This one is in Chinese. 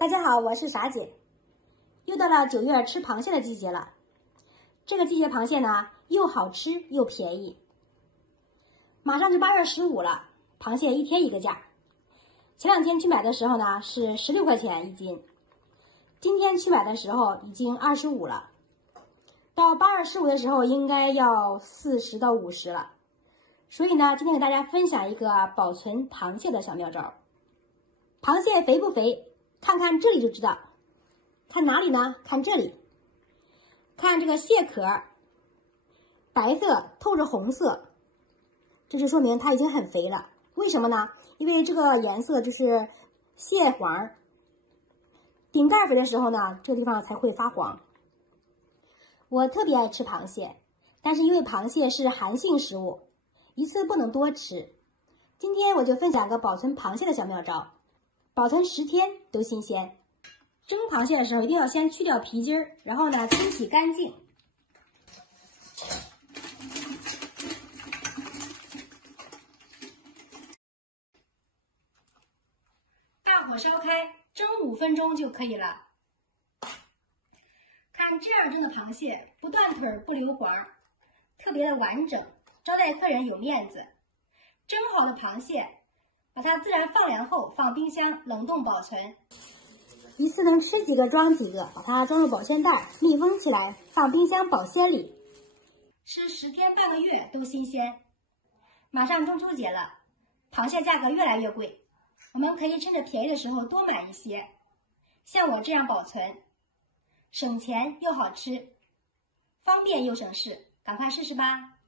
大家好，我是傻姐。又到了9月吃螃蟹的季节了。这个季节螃蟹呢，又好吃又便宜。马上就8月15了，螃蟹一天一个价。前2天去买的时候呢，是16块钱一斤。今天去买的时候已经25了。到8月15的时候，应该要40到50了。所以呢，今天给大家分享一个保存螃蟹的小妙招。螃蟹肥不肥？看看这里就知道。看哪里呢？看这里。看这个蟹壳，白色透着红色，这就说明它已经很肥了。为什么呢？因为这个颜色就是蟹黄。顶盖肥的时候呢，这个地方才会发黄。我特别爱吃螃蟹，但是因为螃蟹是寒性食物，一次不能多吃。今天我就分享个保存螃蟹的小妙招，保存10天都新鲜。蒸螃蟹的时候一定要先去掉皮筋儿，然后呢清洗干净。大火烧开，蒸5分钟就可以了。看这样蒸的螃蟹，不断腿不留黄，特别的完整，招待客人有面子。蒸好的螃蟹，把它自然放凉后放冰箱冷冻保存。一次能吃几个装几个，把它装入保鲜袋，密封起来，放冰箱保鲜里。吃10天半个月都新鲜。马上中秋节了，螃蟹价格越来越贵，我们可以趁着便宜的时候多买一些。像我这样保存，省钱又好吃，方便又省事，赶快试试吧。